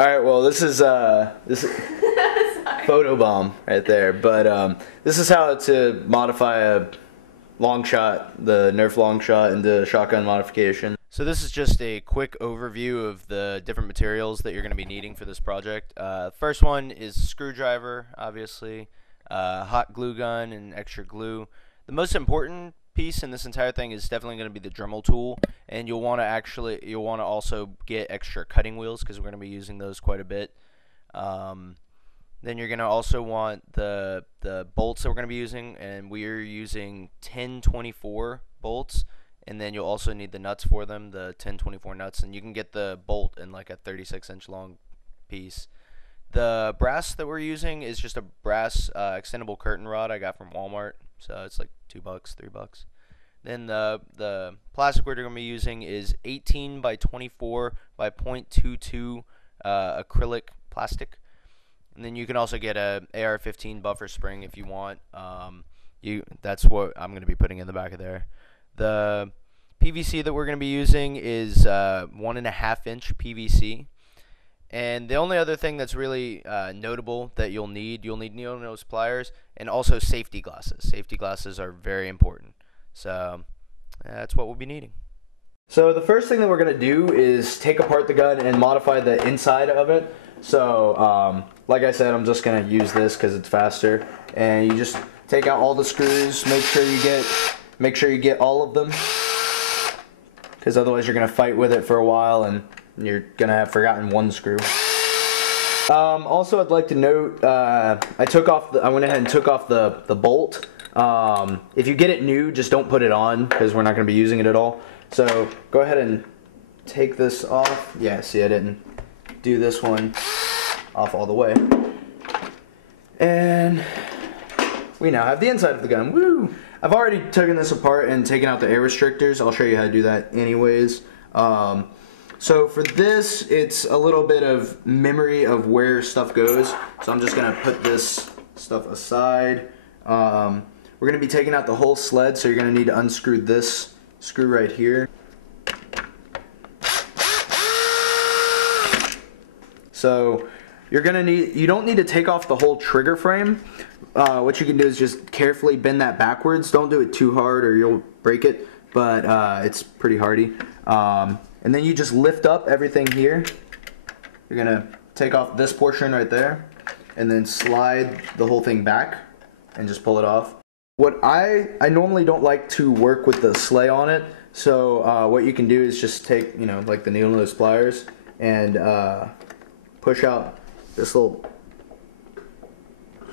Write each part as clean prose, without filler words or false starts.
All right, well, this is photo bomb right there, but this is how to modify a Longshot, the Nerf Longshot, into shotgun modification. So this is just a quick overview of the different materials that you're going to be needing for this project. First one is a screwdriver, obviously, hot glue gun and extra glue. The most important piece in this entire thing is definitely going to be the Dremel tool, and you'll want to also get extra cutting wheels because we're going to be using those quite a bit. Then you're going to also want the bolts that we're going to be using, and we're using 1024 bolts, and then you'll also need the nuts for them, the 1024 nuts, and you can get the bolt in like a 36-inch long piece. The brass that we're using is just a brass extendable curtain rod I got from Walmart, so it's like $2, $3. Then the plastic we're going to be using is 18 by 24 by 0.22 acrylic plastic. And then you can also get a AR-15 buffer spring if you want. That's what I'm going to be putting in the back of there. The PVC that we're going to be using is 1.5-inch PVC. And the only other thing that's really notable that you'll need needle nose pliers and also safety glasses. Safety glasses are very important. So that's what we'll be needing. So the first thing that we're going to do is take apart the gun and modify the inside of it. So like I said, I'm just going to use this because it's faster. And you just take out all the screws, make sure you get all of them, because otherwise you're going to fight with it for a while and you're going to have forgotten one screw. Also, I'd like to note, I went ahead and took off the bolt. If you get it new, just don't put it on because we're not going to be using it at all. So go ahead and take this off. Yeah, see, I didn't do this one off all the way. And we now have the inside of the gun. Woo! I've already taken this apart and taken out the air restrictors. I'll show you how to do that anyways. So for this, it's a little bit of memory of where stuff goes. So I'm just going to put this stuff aside. We're going to be taking out the whole sled, so you're going to need to unscrew this screw right here. So you don't need to take off the whole trigger frame. What you can do is just carefully bend that backwards. Don't do it too hard or you'll break it, but it's pretty hardy. And then you just lift up everything here. You're going to take off this portion right there and then slide the whole thing back and just pull it off. What I normally don't like to work with the sleigh on it, so what you can do is just take, like the needle nose pliers and push out this little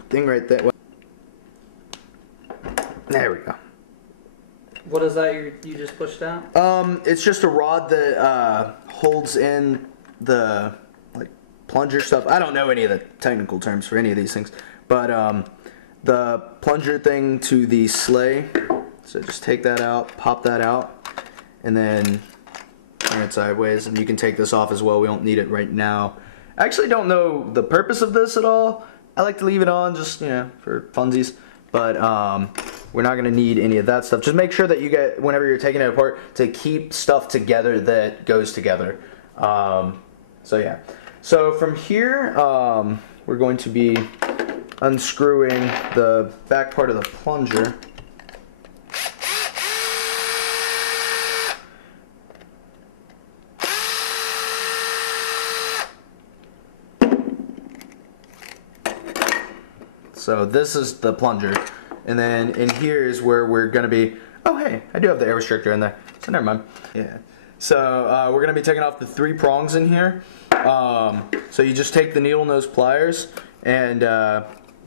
thing right there. There we go. What is that you just pushed out? It's just a rod that holds in the plunger stuff. I don't know any of the technical terms for any of these things, but the plunger thing to the sleigh. So just take that out, pop that out, and then turn it sideways. And you can take this off as well. We don't need it right now. I actually don't know the purpose of this at all. I like to leave it on just, for funsies. But we're not going to need any of that stuff. Just make sure that you get, whenever you're taking it apart, to keep stuff together that goes together. So yeah. So from here, we're going to be unscrewing the back part of the plunger. So this is the plunger, and then in here is where we're going to be, oh hey, I do have the air restrictor in there, so never mind. Yeah. So we're going to be taking off the 3 prongs in here. So you just take the needle nose pliers and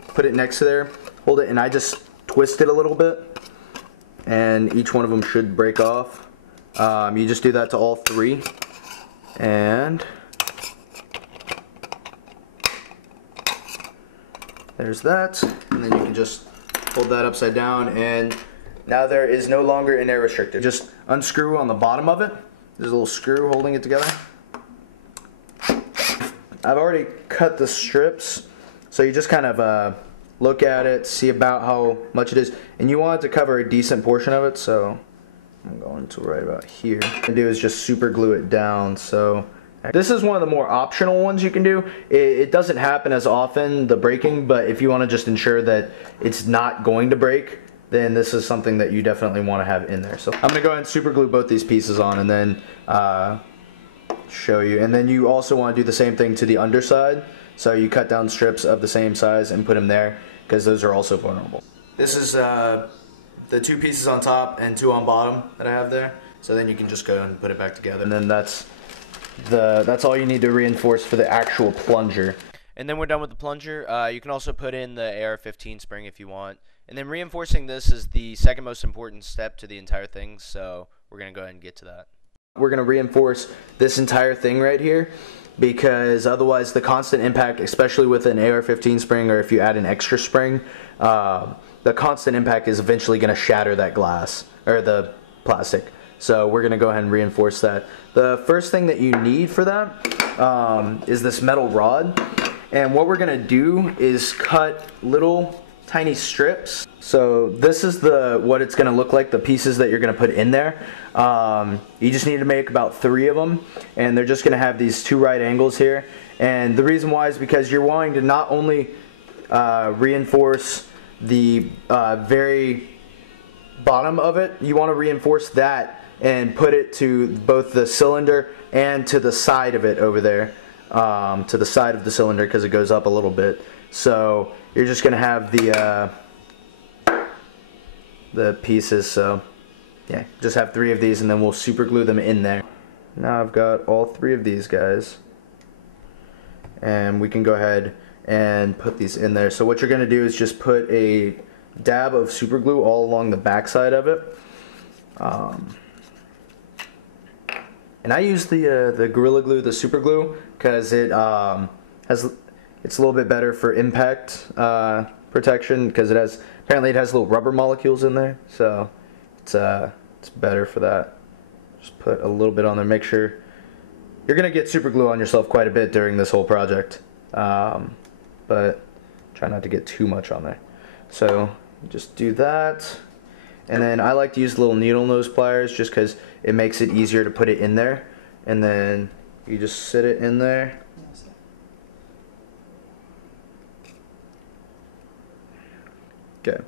put it next to there, hold it, and I just twist it a little bit, and each one of them should break off. You just do that to all 3, and there's that, and then you can just hold that upside down, and now there is no longer an air restrictor. Just unscrew on the bottom of it. There's a little screw holding it together. I've already cut the strips, so you just kind of look at it, see about how much it is, and you want it to cover a decent portion of it, so I'm going to right about here. What I'm going to do is just super glue it down, so This is one of the more optional ones you can do. It doesn't happen as often, the breaking, but if you want to just ensure that it's not going to break, then this is something that you definitely want to have in there. So I'm going to go ahead and super glue both these pieces on and then show you. And then you also want to do the same thing to the underside. So you cut down strips of the same size and put them there, because those are also vulnerable. This is the 2 pieces on top and 2 on bottom that I have there. So then you can just go and put it back together. And then that's all you need to reinforce for the actual plunger. And then we're done with the plunger. You can also put in the AR-15 spring if you want. And then reinforcing this is the second most important step to the entire thing, so we're going to go ahead and get to that. We're going to reinforce this entire thing right here, because otherwise the constant impact, especially with an AR-15 spring, or if you add an extra spring, the constant impact is eventually going to shatter that glass, or the plastic. So we're going to go ahead and reinforce that. The first thing that you need for that is this metal rod. And what we're going to do is cut little tiny strips. So this is what it's going to look like, the pieces that you're going to put in there. You just need to make about 3 of them. And they're just going to have these 2 right angles here. And the reason why is because you're wanting to not only reinforce the very bottom of it, you want to reinforce that and put it to both the cylinder and to the side of it over there, to the side of the cylinder, because it goes up a little bit. So you're just going to have the pieces. So yeah, just have 3 of these and then we'll super glue them in there. Now I've got all 3 of these guys, and we can go ahead and put these in there. So what you're going to do is just put a dab of super glue all along the back side of it. And I use the Gorilla Glue, the super glue, because it's a little bit better for impact protection, because apparently it has little rubber molecules in there, so it's better for that. Just put a little bit on there. Make sure you're gonna get super glue on yourself quite a bit during this whole project, but try not to get too much on there. So just do that. And then I like to use little needle nose pliers just because it makes it easier to put it in there. And then you just sit it in there. Okay.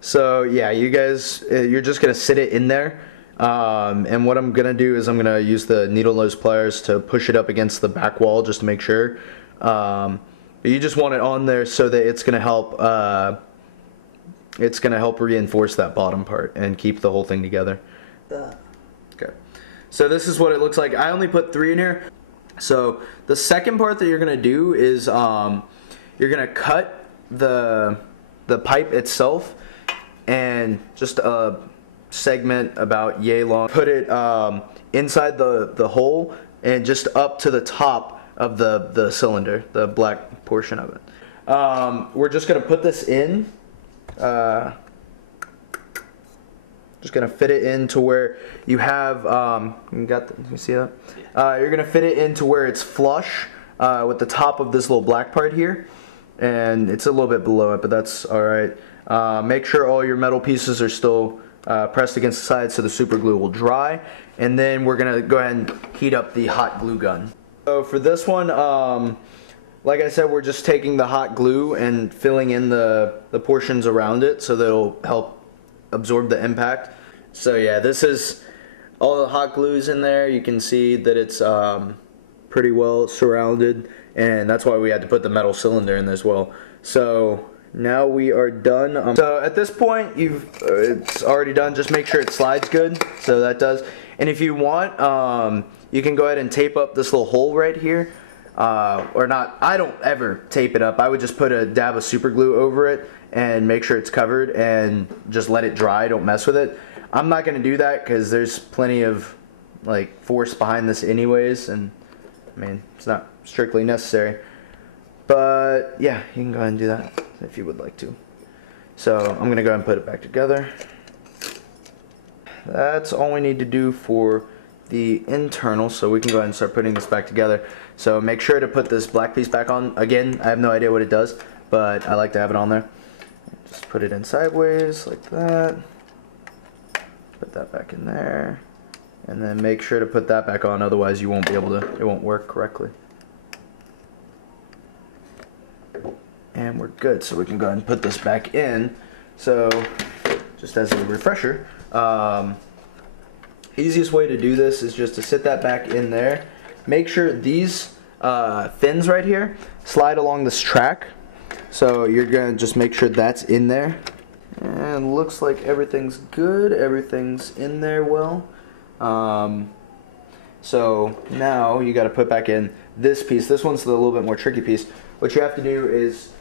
So yeah, you guys, you're just going to sit it in there. And what I'm going to do is I'm going to use the needle nose pliers to push it up against the back wall just to make sure. But you just want it on there so that it's going to help reinforce that bottom part and keep the whole thing together. Okay. So this is what it looks like. I only put 3 in here. So the second part that you're going to do is you're going to cut the pipe itself, and just a segment about yay long. Put it inside the hole and just up to the top of the cylinder, the black portion of it. We're just going to put this in. Just gonna fit it into where you have you see that? You're gonna fit it into where it's flush with the top of this little black part here, and it's a little bit below it, but that's alright. Make sure all your metal pieces are still pressed against the side so the super glue will dry, and then we're gonna go ahead and heat up the hot glue gun. So for this one, like I said, we're just taking the hot glue and filling in the portions around it so that it'll help absorb the impact. So yeah, this is all the hot glues in there. You can see that it's pretty well surrounded, and that's why we had to put the metal cylinder in as well. So now we are done. So at this point, it's already done. Just make sure it slides good, so that does. And if you want, you can go ahead and tape up this little hole right here. Or not, I don't ever tape it up. I would just put a dab of super glue over it and make sure it's covered and just let it dry. Don't mess with it. I'm not going to do that because there's plenty of like force behind this anyways, and I mean, it's not strictly necessary. But yeah, you can go ahead and do that if you would like to. So I'm going to go ahead and put it back together. That's all we need to do for the internal, so we can go ahead and start putting this back together. So make sure to put this black piece back on. Again, I have no idea what it does, but I like to have it on there. Just put it in sideways like that. Put that back in there. And then make sure to put that back on, otherwise you won't be able to, it won't work correctly. And we're good, so we can go ahead and put this back in. So, just as a refresher, easiest way to do this is just to sit that back in there. Make sure these fins right here slide along this track. So you're gonna just make sure that's in there. And looks like everything's good. Everything's in there well. So now you got to put back in this piece. This one's the little bit more tricky piece. What you have to do is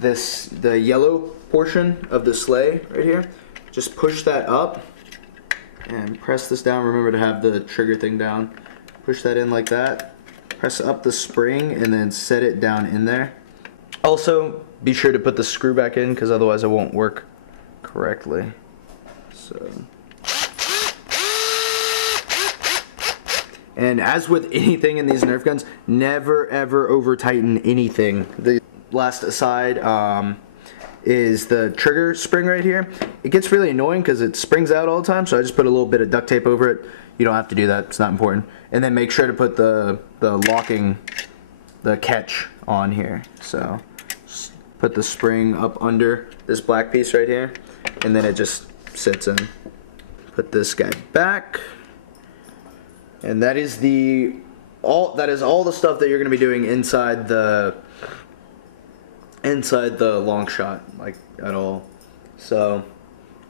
the yellow portion of the sleigh right here. Just push that up and press this down. Remember to have the trigger thing down. Push that in like that. Press up the spring and then set it down in there. Also, be sure to put the screw back in because otherwise it won't work correctly. So. And as with anything in these Nerf guns, never ever over tighten anything. The last aside is the trigger spring right here. It gets really annoying because it springs out all the time, so I just put a little bit of duct tape over it. You don't have to do that, it's not important. And then make sure to put the catch on here. So just put the spring up under this black piece right here, and then it just sits in. Put this guy back. And that is all the stuff that you're going to be doing inside the Longshot, like at all. So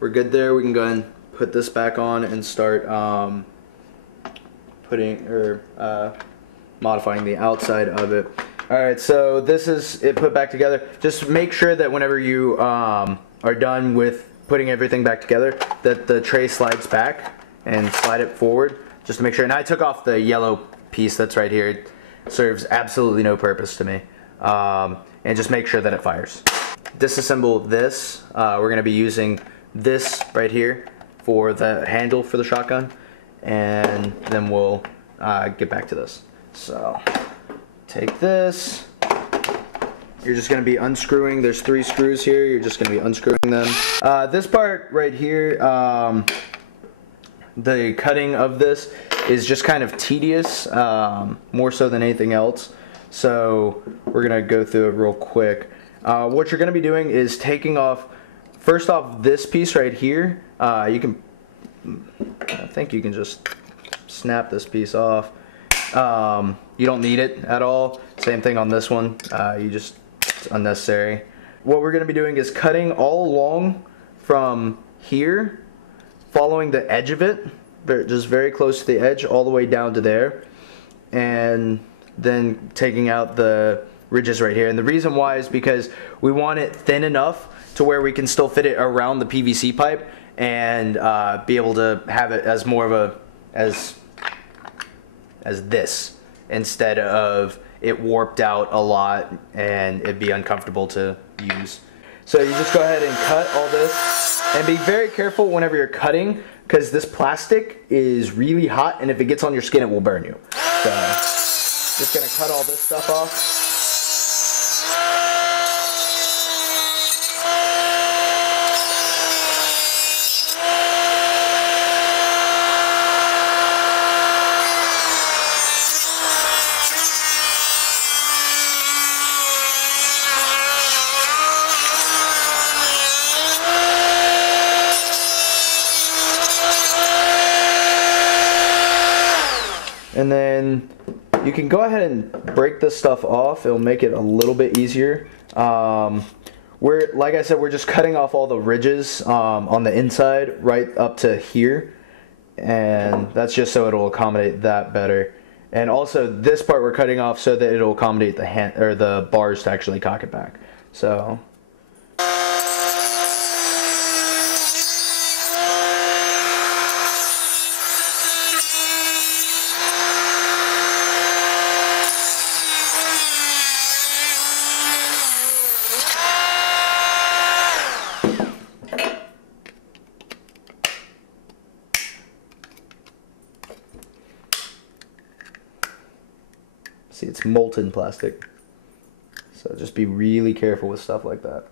we're good there. We can go ahead and put this back on and start modifying the outside of it. Alright, so this is it put back together. Just make sure that whenever you are done with putting everything back together, that the tray slides back and slide it forward. Just to make sure. And I took off the yellow piece that's right here. It serves absolutely no purpose to me. And just make sure that it fires. Disassemble this. We're going to be using this right here for the handle for the shotgun. And then we'll get back to this. So take this. You're just going to be unscrewing. There's 3 screws here. You're just going to be unscrewing them. This part right here, the cutting of this is just kind of tedious, more so than anything else. So we're going to go through it real quick. What you're going to be doing is taking off, first off, this piece right here. I think you can just snap this piece off. You don't need it at all. Same thing on this one. It's unnecessary. What we're going to be doing is cutting all along from here, following the edge of it, just very close to the edge, all the way down to there, and then taking out the ridges right here. And the reason why is because we want it thin enough to where we can still fit it around the PVC pipe and be able to have it as more of a as this, instead of it warped out a lot and it'd be uncomfortable to use. So you just go ahead and cut all this, and be very careful whenever you're cutting, because this plastic is really hot, and if it gets on your skin it will burn you. So just gonna cut all this stuff off. And then you can go ahead and break this stuff off. It'll make it a little bit easier. Like I said, we're just cutting off all the ridges on the inside right up to here. And that's just so it'll accommodate that better. And also this part we're cutting off so that it'll accommodate the bars to actually cock it back. So see, it's molten plastic. So just be really careful with stuff like that.